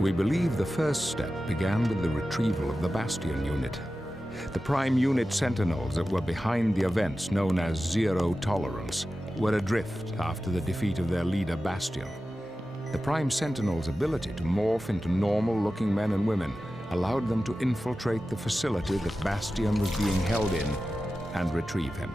We believe the first step began with the retrieval of the Bastion unit. The Prime Unit Sentinels that were behind the events known as Zero Tolerance were adrift after the defeat of their leader Bastion. The Prime Sentinels' ability to morph into normal-looking men and women allowed them to infiltrate the facility that Bastion was being held in and retrieve him.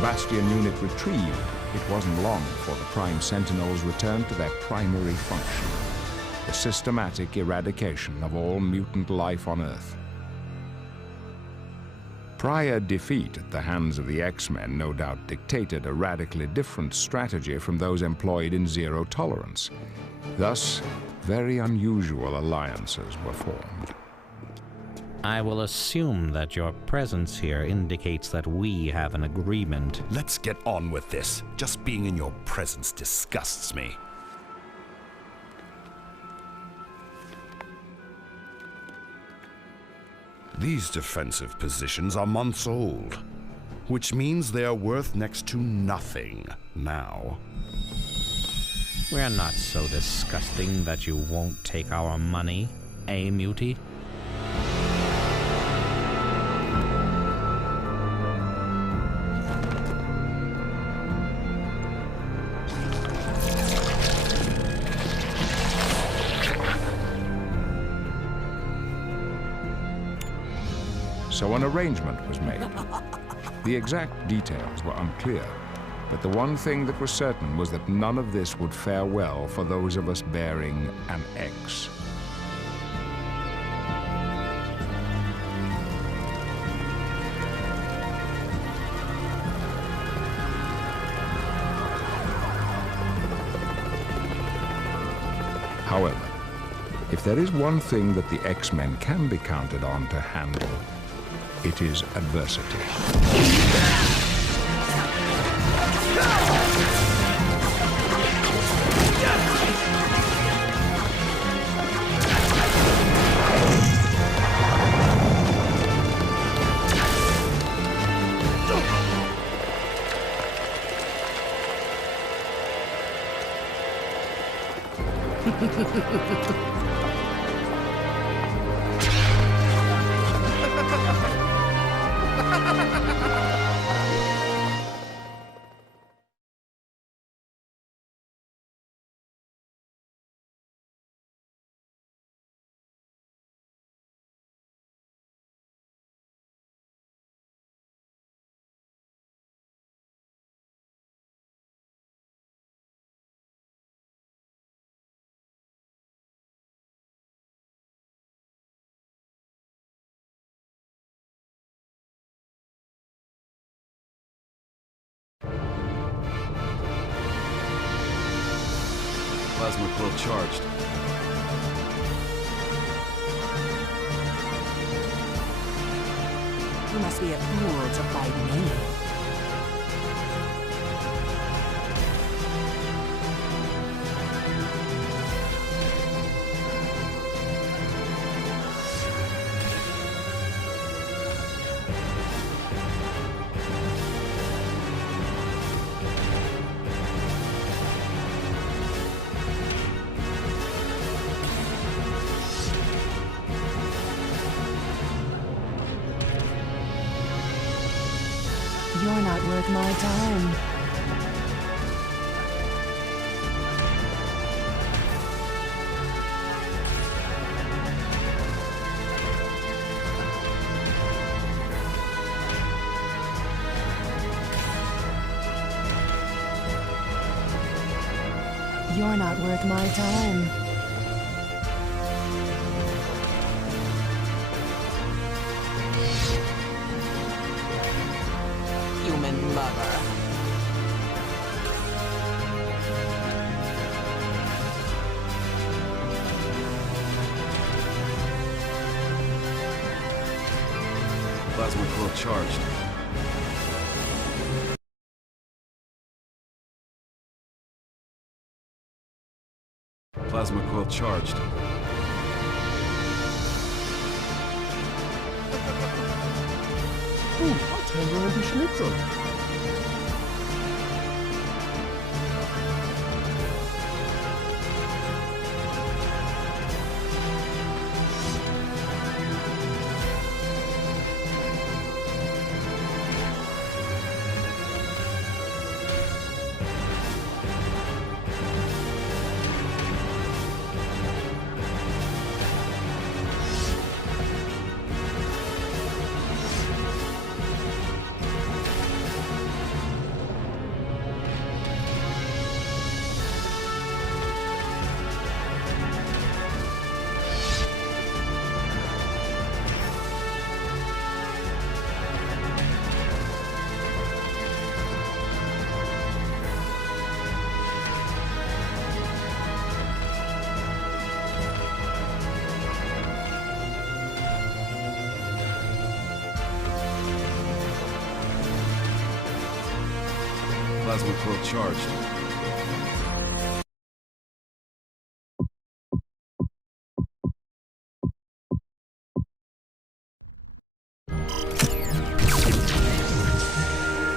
Bastion unit retrieved, it wasn't long before the Prime Sentinels returned to their primary function, the systematic eradication of all mutant life on Earth. Prior defeat at the hands of the X-Men no doubt dictated a radically different strategy from those employed in Zero Tolerance. Thus, very unusual alliances were formed. I will assume that your presence here indicates that we have an agreement. Let's get on with this. Just being in your presence disgusts me. These defensive positions are months old, which means they are worth next to nothing now. We're not so disgusting that you won't take our money, eh, Mutie? So an arrangement was made. The exact details were unclear, but the one thing that was certain was that none of this would fare well for those of us bearing an X. However, if there is one thing that the X-Men can be counted on to handle, it is adversity. Plasma quill charged. You must be a fool to fight me. You're not worth my time. You're not worth my time. Human lover. Plasma quill charged. Plasma quill charged. I'll turn you into schnitzel. Plasma quill charged.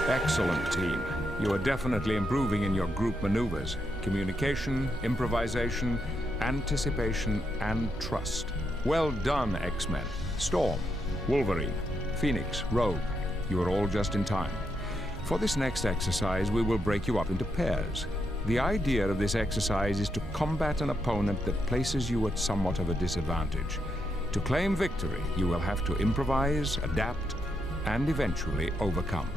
Excellent, team. You are definitely improving in your group maneuvers. Communication, improvisation, anticipation, and trust. Well done, X-Men. Storm, Wolverine, Phoenix, Rogue. You are all just in time. For this next exercise, we will break you up into pairs. The idea of this exercise is to combat an opponent that places you at somewhat of a disadvantage. To claim victory, you will have to improvise, adapt, and eventually overcome.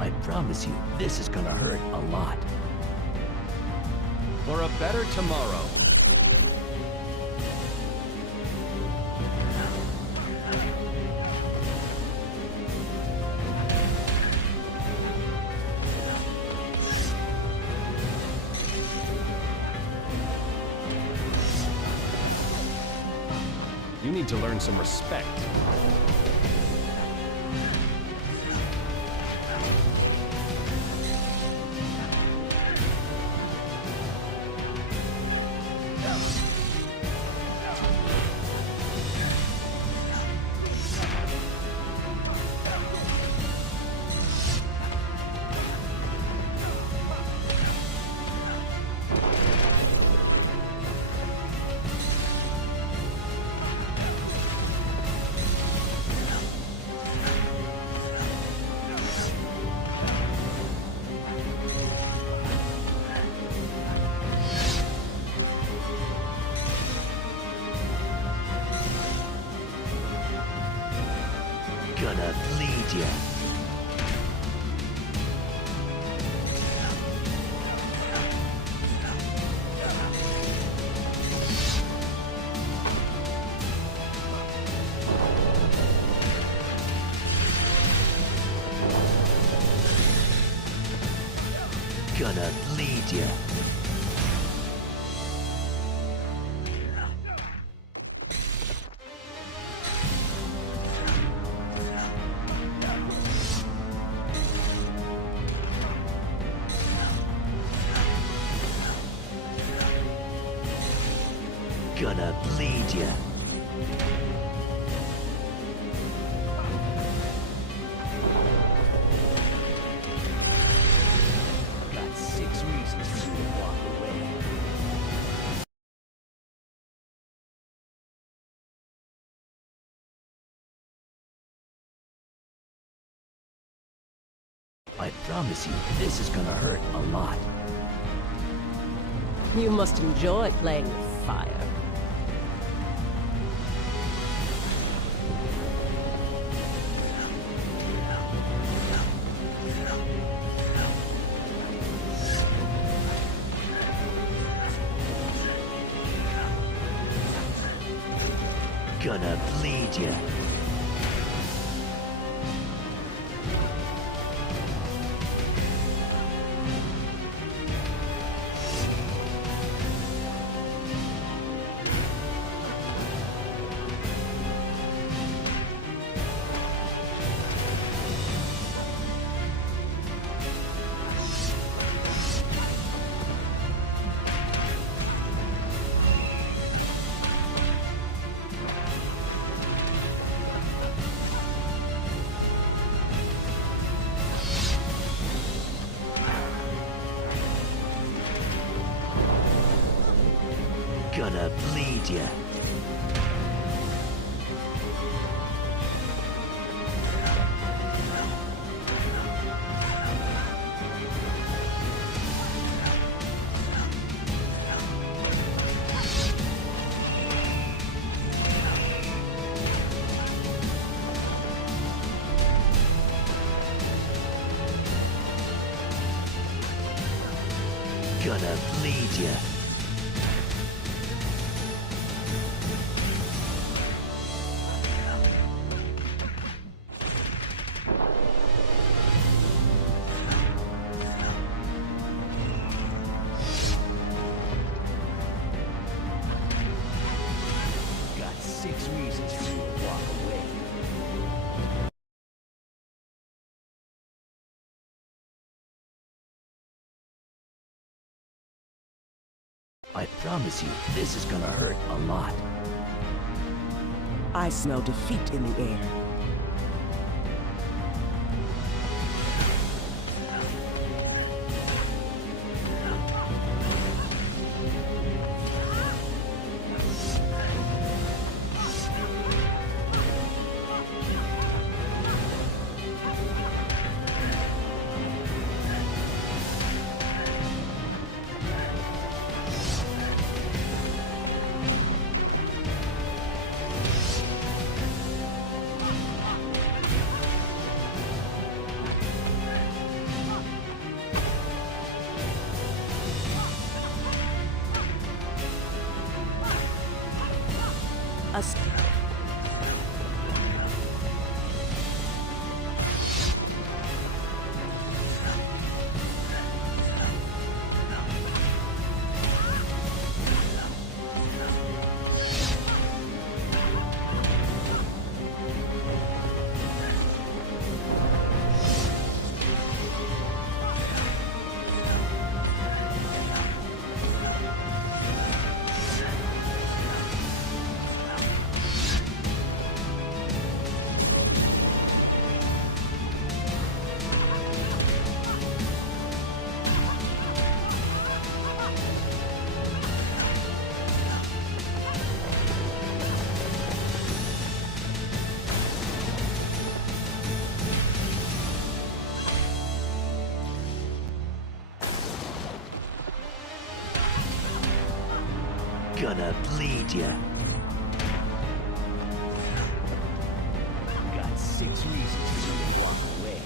I promise you, this is gonna hurt a lot. For a better tomorrow. You need to learn some respect. Gonna bleed ya. Gonna bleed ya. Gonna bleed ya. Got 6 reasons for you to walk away. I promise you, this is gonna hurt a lot. You must enjoy playing with fire. Gonna bleed ya. Gonna bleed ya. Gonna bleed ya. Got 6 reasons for you to walk away. I promise you, this is gonna hurt a lot. I smell defeat in the air. Gonna bleed ya. Got 6 reasons for you to walk away.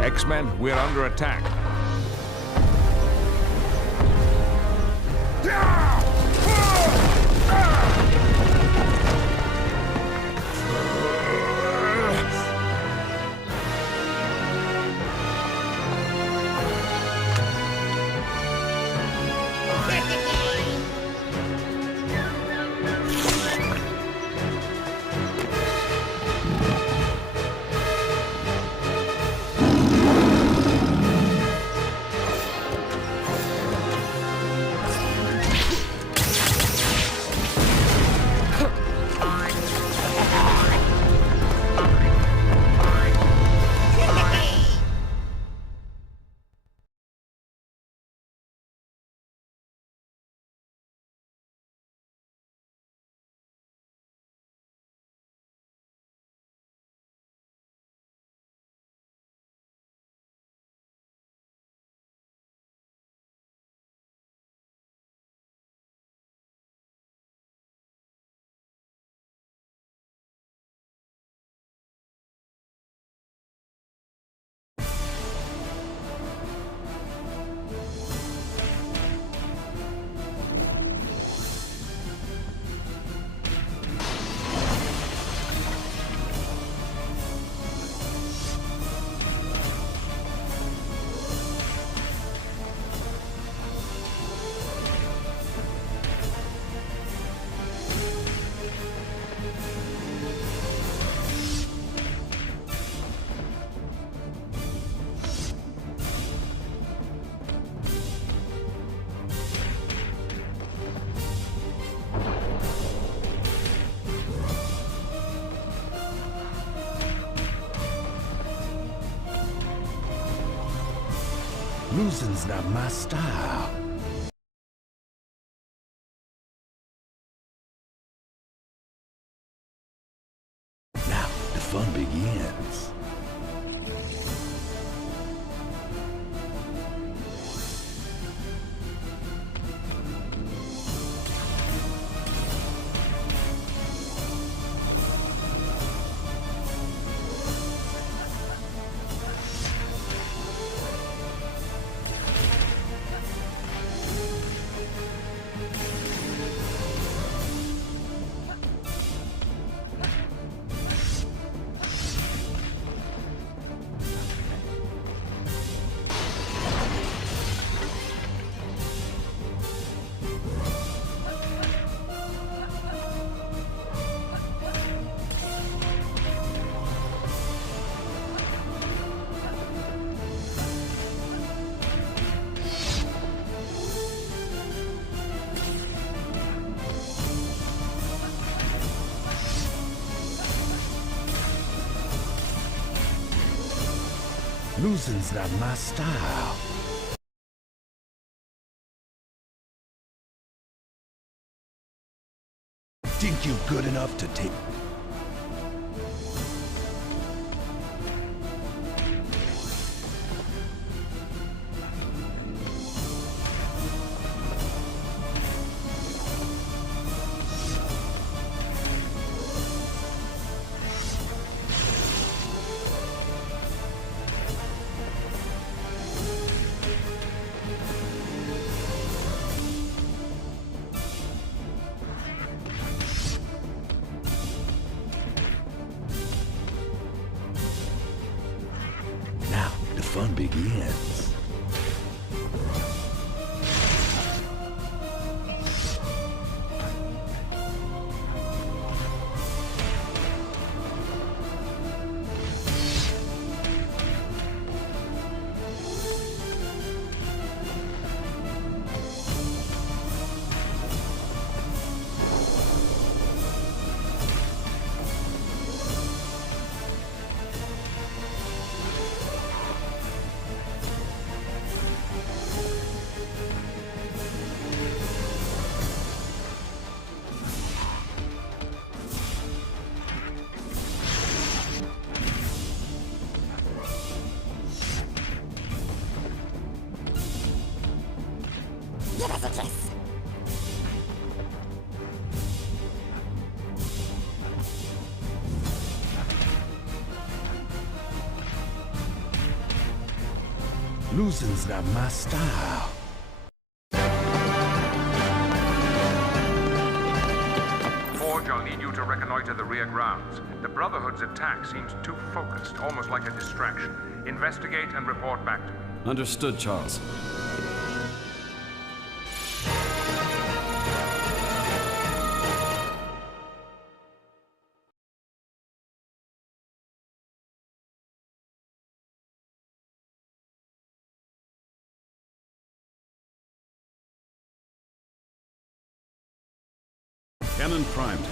X-Men, we're under attack. Losing's not my style. Now the fun begins. Losing's not my style. Think you good enough to take... Now the fun begins. Give us a kiss. Losing's not my style. Forge, I'll need you to reconnoiter the rear grounds. The Brotherhood's attack seems too focused, almost like a distraction. Investigate and report back to me. Understood, Charles. Cannon primed.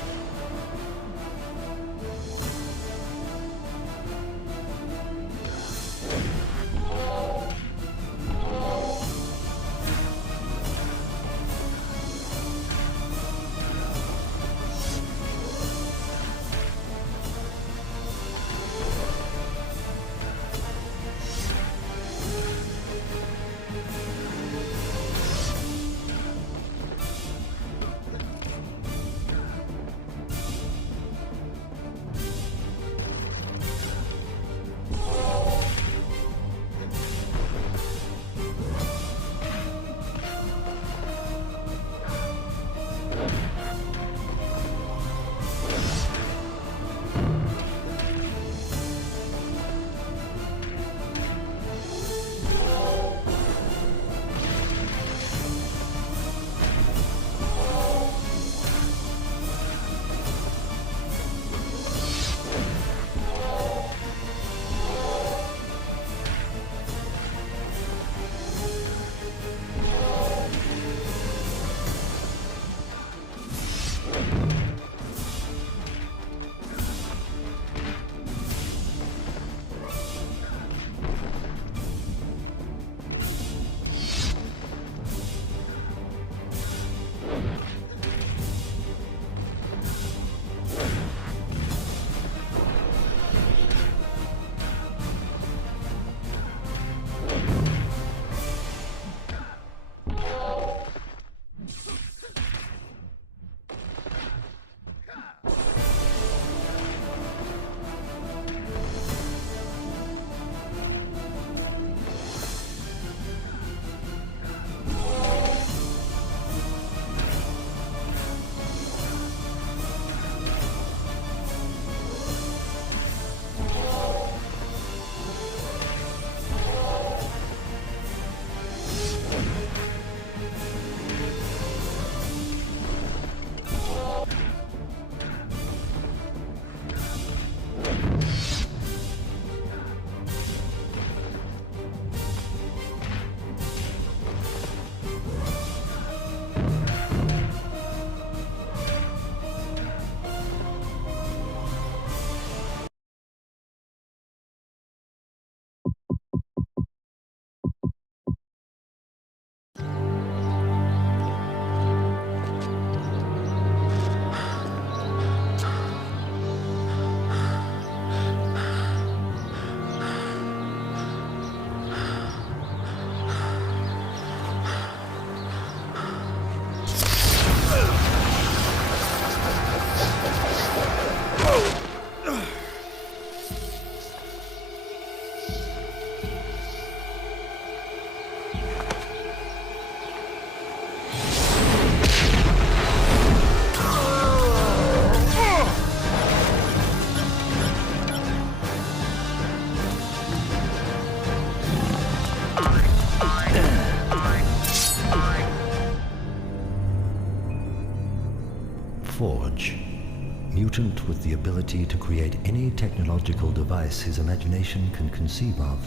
equipped with the ability to create any technological device his imagination can conceive of.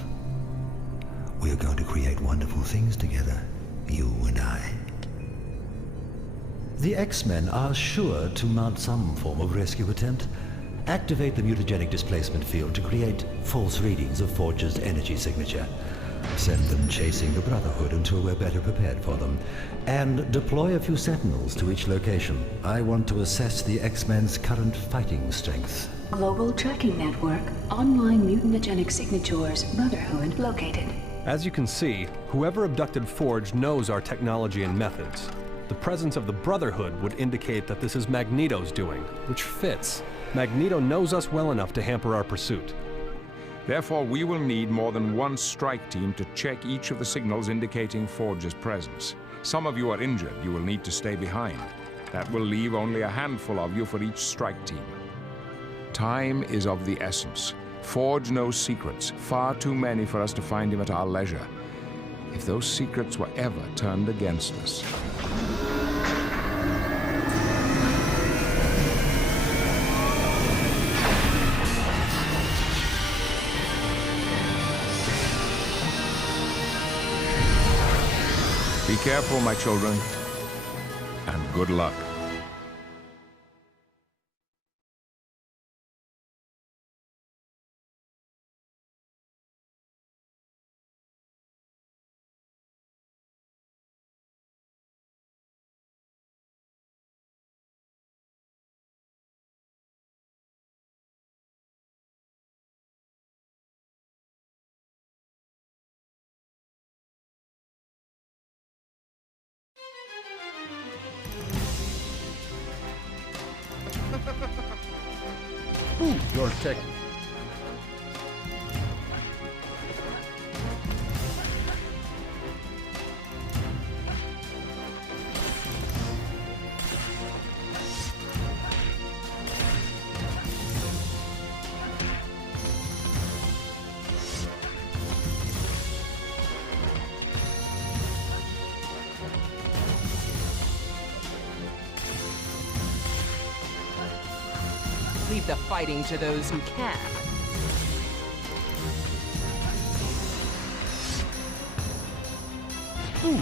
We are going to create wonderful things together, you and I. The X-Men are sure to mount some form of rescue attempt. Activate the mutagenic displacement field to create false readings of Forge's energy signature. Send them chasing the Brotherhood until we're better prepared for them. And deploy a few sentinels to each location. I want to assess the X-Men's current fighting strength. Global tracking network. Online mutagenic signatures. Brotherhood located. As you can see, whoever abducted Forge knows our technology and methods. The presence of the Brotherhood would indicate that this is Magneto's doing, which fits. Magneto knows us well enough to hamper our pursuit. Therefore, we will need more than one strike team to check each of the signals indicating Forge's presence. Some of you are injured. You will need to stay behind. That will leave only a handful of you for each strike team. Time is of the essence. Forge knows secrets, far too many for us to find him at our leisure. If those secrets were ever turned against us. Be careful, my children, and good luck. Ooh, your tech. Leave the fighting to those who can. Ooh.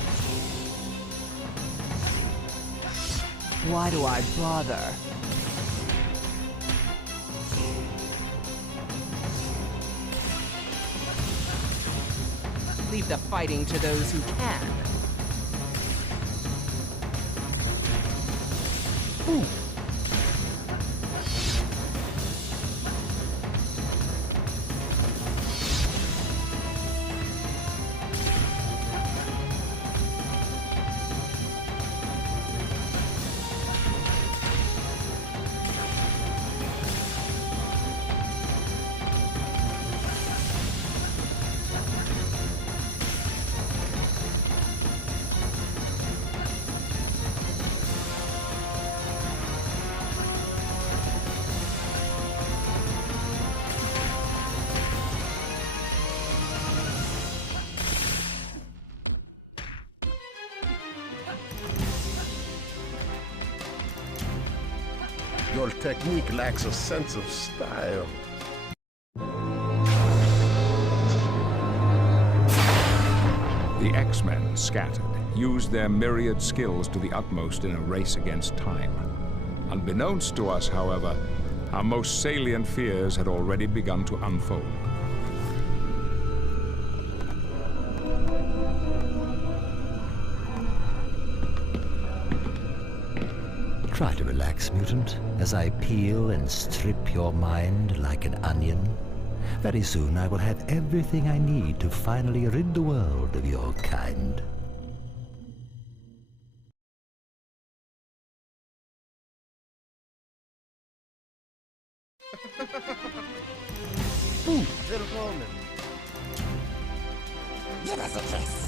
Why do I bother? Leave the fighting to those who can. Ooh. Your technique lacks a sense of style. The X-Men, scattered, used their myriad skills to the utmost in a race against time. Unbeknownst to us, however, our most salient fears had already begun to unfold. Try to relax, mutant, as I peel and strip your mind like an onion. Very soon I will have everything I need to finally rid the world of your kind. Ooh, little woman. Give us a kiss.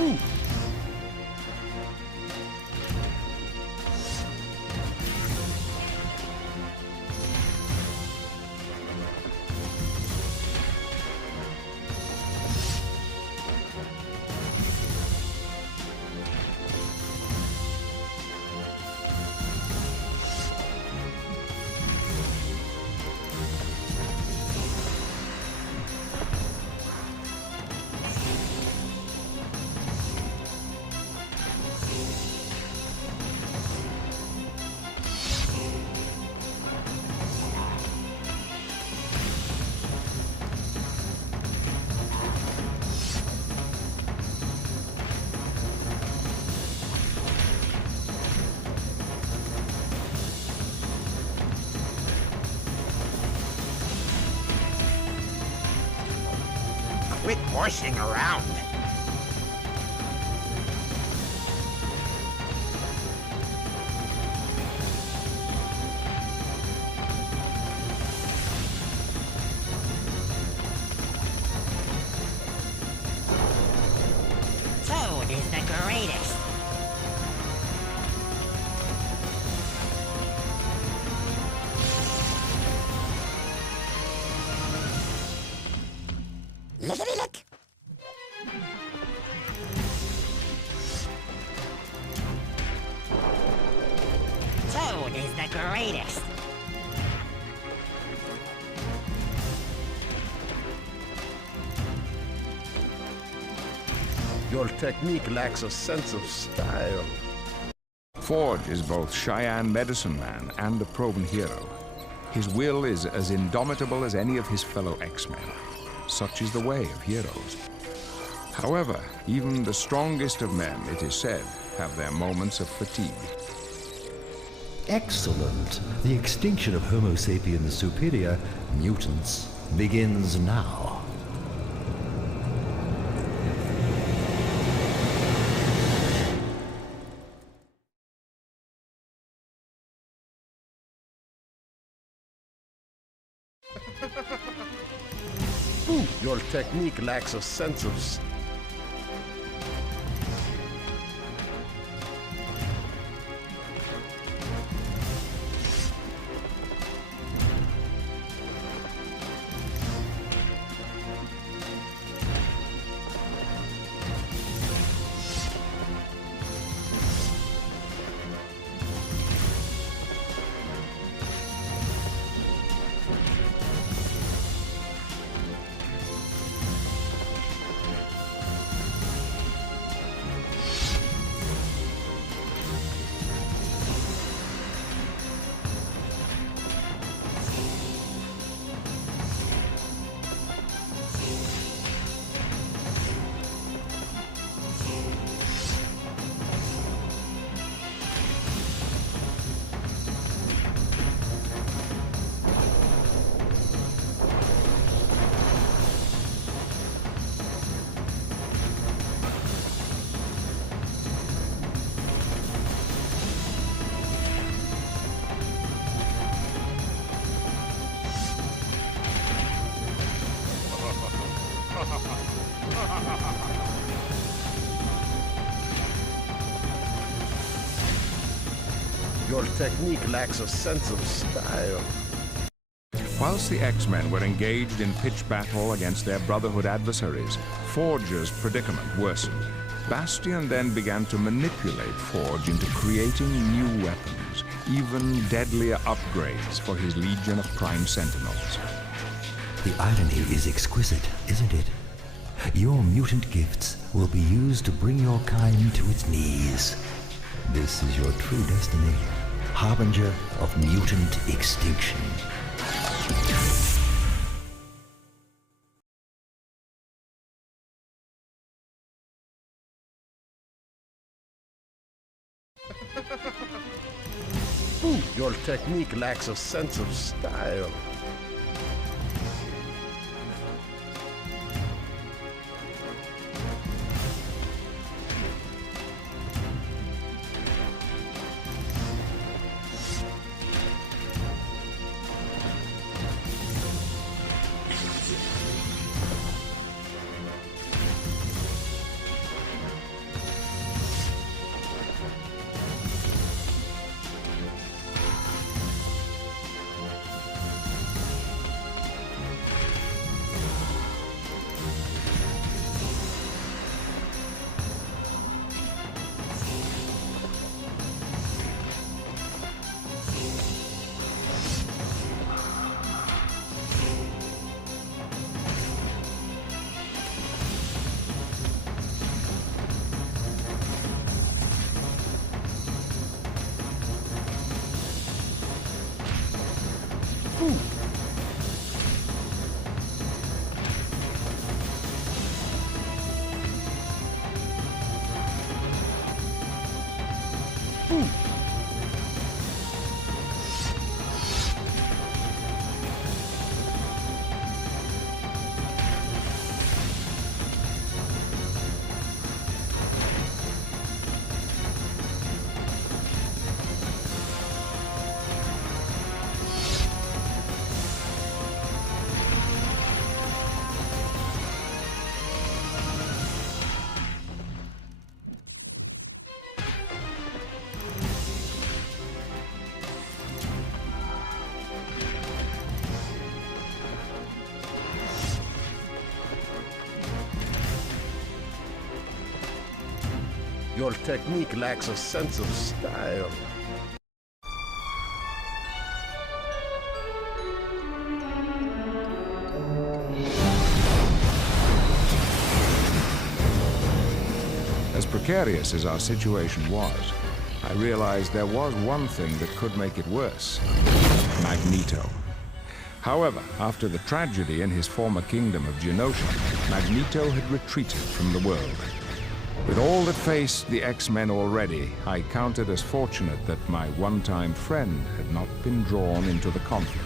Ooh. horsing around. Toad is the greatest. Lickety lick. Toad is the greatest. Your technique lacks a sense of style. Forge is both Cheyenne medicine man and a proven hero. His will is as indomitable as any of his fellow X-Men. Such is the way of heroes. However, even the strongest of men, it is said, have their moments of fatigue. Excellent. The extinction of Homo sapiens superior, mutants, begins now. Your technique lacks a sense of Your technique lacks a sense of style. Whilst the X-Men were engaged in pitched battle against their Brotherhood adversaries, Forge's predicament worsened. Bastion then began to manipulate Forge into creating new weapons, even deadlier upgrades for his legion of Prime Sentinels. The irony is exquisite, isn't it? Your mutant gifts will be used to bring your kind to its knees. This is your true destiny, harbinger of mutant extinction. Your technique lacks a sense of style. Your technique lacks a sense of style. As precarious as our situation was, I realized there was one thing that could make it worse: Magneto. However, after the tragedy in his former kingdom of Genosha, Magneto had retreated from the world. With all that faced the X-Men already, I counted as fortunate that my one-time friend had not been drawn into the conflict.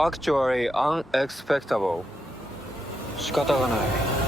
Actually unexpectable. 仕方がない。